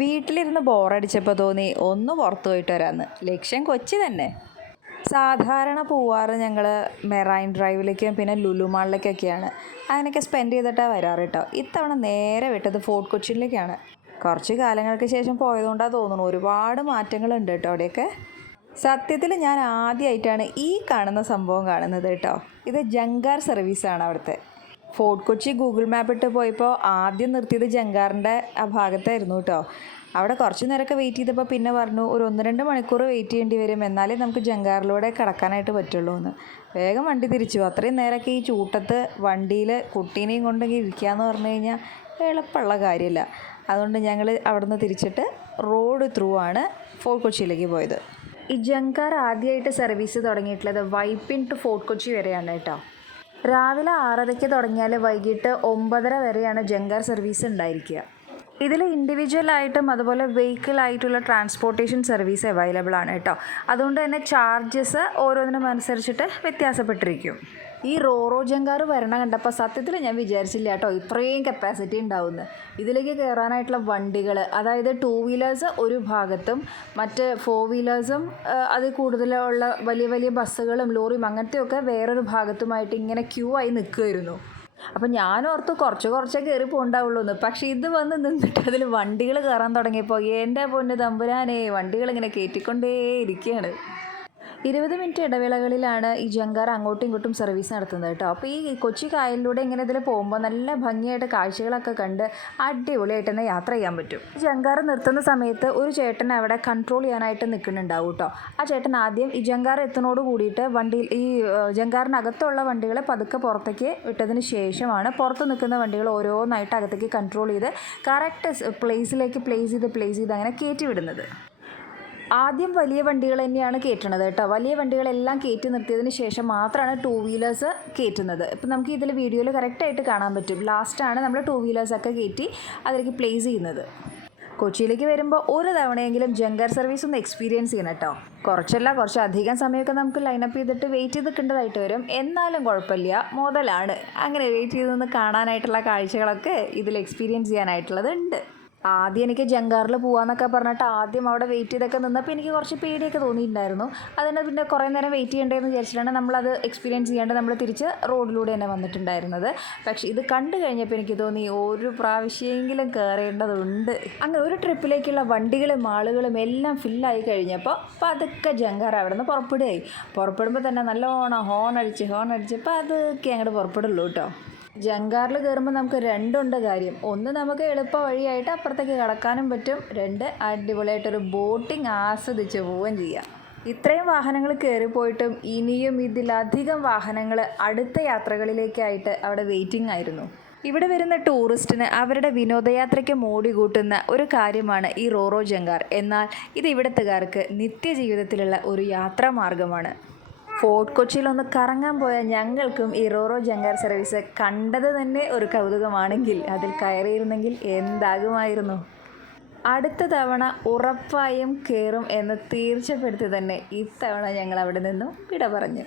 വീട്ടിലിരുന്ന് ബോറടിച്ചപ്പോൾ തോന്നി ഒന്ന് പുറത്തു പോയിട്ട് വരാമെന്ന്. ലക്ഷ്യം കൊച്ചി തന്നെ. സാധാരണ പോവാറ് ഞങ്ങൾ മെറൈൻ ഡ്രൈവിലേക്കും പിന്നെ ലുലു മാളിലേക്കൊക്കെയാണ്. അങ്ങനെയൊക്കെ സ്പെൻഡ് ചെയ്തിട്ടാണ് വരാറ് കേട്ടോ. ഇത്തവണ നേരെ വിട്ടത് ഫോർട്ട് കൊച്ചിയിലേക്കാണ്. കുറച്ച് കാലങ്ങൾക്ക് ശേഷം പോയതുകൊണ്ടാണ് തോന്നുന്നു ഒരുപാട് മാറ്റങ്ങളുണ്ട് കേട്ടോ അവിടെയൊക്കെ. സത്യത്തിൽ ഞാൻ ആദ്യമായിട്ടാണ് ഈ കാണുന്ന സംഭവം കാണുന്നത് കേട്ടോ. ഇത് ജങ്കാർ സർവീസാണ് അവിടുത്തെ. ഫോർട്ട് കൊച്ചി ഗൂഗിൾ മാപ്പ് ഇട്ട് പോയപ്പോൾ ആദ്യം നിർത്തിയത് ജങ്കാറിൻ്റെ ആ ഭാഗത്തായിരുന്നു കേട്ടോ. അവിടെ കുറച്ച് നേരമൊക്കെ വെയിറ്റ് ചെയ്തപ്പോൾ പിന്നെ പറഞ്ഞു ഒരു 1-2 മണിക്കൂർ വെയിറ്റ് ചെയ്യേണ്ടി വരും, എന്നാലേ നമുക്ക് ജങ്കാറിലൂടെ കടക്കാനായിട്ട് പറ്റുള്ളൂ എന്ന്. വേഗം വണ്ടി തിരിച്ചു. അത്രയും നേരമൊക്കെ ഈ ചൂട്ടത്ത് വണ്ടിയിൽ കുട്ടീനെയും കൊണ്ടെങ്കിൽ ഇരിക്കുകയെന്ന് പറഞ്ഞു കഴിഞ്ഞാൽ എളുപ്പമുള്ള കാര്യമില്ല. അതുകൊണ്ട് ഞങ്ങൾ അവിടെ നിന്ന് തിരിച്ചിട്ട് റോഡ് ത്രൂ ആണ് ഫോർട്ട് കൊച്ചിയിലേക്ക് പോയത്. ഈ ജങ്കാർ ആദ്യമായിട്ട് സർവീസ് തുടങ്ങിയിട്ടുള്ളത് വൈപ്പിൻ ടു ഫോർട്ട് കൊച്ചി വരെയാണ് കേട്ടോ. രാവിലെ 6:30 തുടങ്ങിയാൽ വൈകിട്ട് 9:30 വരെയാണ് ജങ്കാർ സർവീസ് ഉണ്ടായിരിക്കുക. ഇതിൽ ഇൻഡിവിജ്വലായിട്ടും അതുപോലെ വെഹിക്കിളായിട്ടുള്ള ട്രാൻസ്പോർട്ടേഷൻ സർവീസ് അവൈലബിൾ ആണ് കേട്ടോ. അതുകൊണ്ട് തന്നെ ചാർജസ് ഓരോന്നിനും അനുസരിച്ചിട്ട് വ്യത്യാസപ്പെട്ടിരിക്കും. ഈ റോറോ ജങ്കാർ വരണ കണ്ടപ്പോൾ സത്യത്തിൽ ഞാൻ വിചാരിച്ചില്ല കേട്ടോ ഇത്രയും കപ്പാസിറ്റി ഉണ്ടാവുമെന്ന്. ഇതിലേക്ക് കയറാനായിട്ടുള്ള വണ്ടികൾ, അതായത് 2 വീലേഴ്സ് ഒരു ഭാഗത്തും മറ്റ് 4 വീലേഴ്സും അതിൽ കൂടുതലുള്ള വലിയ വലിയ ബസ്സുകളും ലോറിയും അങ്ങനത്തെയൊക്കെ വേറൊരു ഭാഗത്തുമായിട്ട് ഇങ്ങനെ ക്യൂ ആയി നിൽക്കുമായിരുന്നു. അപ്പം ഞാനോർത്ത് കുറച്ചേ കയറി പോകണ്ടാവുള്ളൂ എന്ന്. പക്ഷേ ഇത് വന്ന് നിന്നിട്ട് അതിൽ വണ്ടികൾ കയറാൻ തുടങ്ങിയപ്പോൾ എൻ്റെ പൊന്ന് തമ്പുരാനെ, വണ്ടികളിങ്ങനെ കയറ്റിക്കൊണ്ടേ ഇരിക്കുകയാണ്. 20 മിനിറ്റ് ഇടവേളകളിലാണ് ഈ ജങ്കാർ അങ്ങോട്ടും ഇങ്ങോട്ടും സർവീസ് നടത്തുന്നത് കേട്ടോ. അപ്പോൾ ഈ കൊച്ചി കായലിലൂടെ ഇങ്ങനെ ഇതിൽ പോകുമ്പോൾ നല്ല ഭംഗിയായിട്ട് കാഴ്ചകളൊക്കെ കണ്ട് അടിപൊളിയായിട്ട് തന്നെ യാത്ര ചെയ്യാൻ പറ്റും. ജങ്കാർ നിർത്തുന്ന സമയത്ത് ഒരു ചേട്ടൻ അവിടെ കൺട്രോൾ ചെയ്യാനായിട്ട് നിൽക്കുന്നുണ്ടാവും കേട്ടോ. ആ ചേട്ടൻ ആദ്യം ഈ ജങ്കാർ എത്തുന്നതോട് കൂടിയിട്ട് വണ്ടിയിൽ ഈ ജങ്കാറിനകത്തുള്ള വണ്ടികളെ പതുക്കെ പുറത്തേക്ക് വിട്ടതിന് ശേഷമാണ് പുറത്ത് നിൽക്കുന്ന വണ്ടികൾ ഓരോന്നായിട്ട് അകത്തേക്ക് കൺട്രോൾ ചെയ്ത് കറക്റ്റ് പ്ലേസിലേക്ക് പ്ലേസ് ചെയ്ത് അങ്ങനെ കയറ്റി വിടുന്നത്. ആദ്യം വലിയ വണ്ടികൾ തന്നെയാണ് കയറ്റുന്നത് കേട്ടോ. വലിയ വണ്ടികളെല്ലാം കയറ്റി നിർത്തിയതിന് ശേഷം മാത്രമാണ് 2 വീലേഴ്സ് കയറ്റുന്നത്. ഇപ്പം നമുക്ക് ഇതിൽ വീഡിയോയിൽ കറക്റ്റായിട്ട് കാണാൻ പറ്റും. ലാസ്റ്റാണ് നമ്മൾ 2 വീലേഴ്സൊക്കെ കയറ്റി അതിലേക്ക് പ്ലേസ് ചെയ്യുന്നത്. കൊച്ചിയിലേക്ക് വരുമ്പോൾ ഒരു തവണയെങ്കിലും ജങ്കാർ സർവീസ് ഒന്ന് എക്സ്പീരിയൻസ് ചെയ്യണം കേട്ടോ. കുറച്ചധികം സമയമൊക്കെ നമുക്ക് ലൈനപ്പ് ചെയ്തിട്ട് വെയിറ്റ് ചെയ്ത് നിൽക്കേണ്ടതായിട്ട് വരും. എന്നാലും കുഴപ്പമില്ല, മുതലാണ്. അങ്ങനെ വെയിറ്റ് ചെയ്ത് നിന്ന് കാണാനായിട്ടുള്ള കാഴ്ചകളൊക്കെ ഇതിൽ എക്സ്പീരിയൻസ് ചെയ്യാനായിട്ടുള്ളത് ഉണ്ട്. ആദ്യം എനിക്ക് ജങ്കാറിൽ പോകാമെന്നൊക്കെ പറഞ്ഞിട്ട് ആദ്യം അവിടെ വെയിറ്റ് ചെയ്തൊക്കെ നിന്നപ്പോൾ എനിക്ക് കുറച്ച് പേടിയൊക്കെ തോന്നിയിട്ടുണ്ടായിരുന്നു. അതിന് പിന്നെ കുറേ നേരം വെയിറ്റ് ചെയ്യേണ്ടതെന്ന് വിചാരിച്ചിട്ടാണ് നമ്മളത് എക്സ്പീരിയൻസ് ചെയ്യാണ്ട് നമ്മൾ തിരിച്ച് റോഡിലൂടെ തന്നെ വന്നിട്ടുണ്ടായിരുന്നത്. പക്ഷേ ഇത് കണ്ടു കഴിഞ്ഞപ്പോൾ എനിക്ക് തോന്നി ഒരു പ്രാവശ്യമെങ്കിലും കയറേണ്ടതുണ്ട്. അങ്ങനെ ഒരു ട്രിപ്പിലേക്കുള്ള വണ്ടികളും ആളുകളും എല്ലാം ഫില്ലായി കഴിഞ്ഞപ്പോൾ പതുക്കെ ജങ്കാർ അവിടെ നിന്ന് പുറപ്പെടുമ്പോൾ തന്നെ നല്ലോണം ഹോൺ അടിച്ചപ്പോൾ അതൊക്കെ അങ്ങോട്ട് പുറപ്പെടുള്ളൂ കേട്ടോ. ജങ്കാറിൽ കയറുമ്പോൾ നമുക്ക് 2 ഉണ്ട് കാര്യം. ഒന്ന്, നമുക്ക് എളുപ്പ വഴിയായിട്ട് അപ്പുറത്തേക്ക് കടക്കാനും പറ്റും. 2, അടിപൊളിയായിട്ടൊരു ബോട്ടിങ് ആസ്വദിച്ച് പോവുകയും ചെയ്യാം. ഇത്രയും വാഹനങ്ങൾ കയറിപ്പോയിട്ടും ഇനിയും ഇതിലധികം വാഹനങ്ങൾ അടുത്ത യാത്രകളിലേക്കായിട്ട് അവിടെ വെയിറ്റിംഗ് ആയിരുന്നു. ഇവിടെ വരുന്ന ടൂറിസ്റ്റിന് അവരുടെ വിനോദയാത്രയ്ക്ക് മോടി കൂട്ടുന്ന ഒരു കാര്യമാണ് ഈ റോറോ ജങ്കാർ. എന്നാൽ ഇത് ഇവിടുത്തുകാർക്ക് നിത്യജീവിതത്തിലുള്ള ഒരു യാത്രാമാർഗമാണ്. ഫോർട്ട് കൊച്ചിയിലൊന്ന് കറങ്ങാൻ പോയ ഞങ്ങൾക്കും ഈ റോറോ ജങ്കാർ സർവീസ് കണ്ടത് തന്നെ ഒരു കൗതുകമാണെങ്കിൽ അതിൽ കയറിയിരുന്നെങ്കിൽ എന്താകുമായിരുന്നു. അടുത്ത തവണ ഉറപ്പായും കയറും എന്ന് തീർച്ചപ്പെടുത്തി തന്നെ ഇത്തവണ ഞങ്ങൾ അവിടെ നിന്നും വിട പറഞ്ഞു.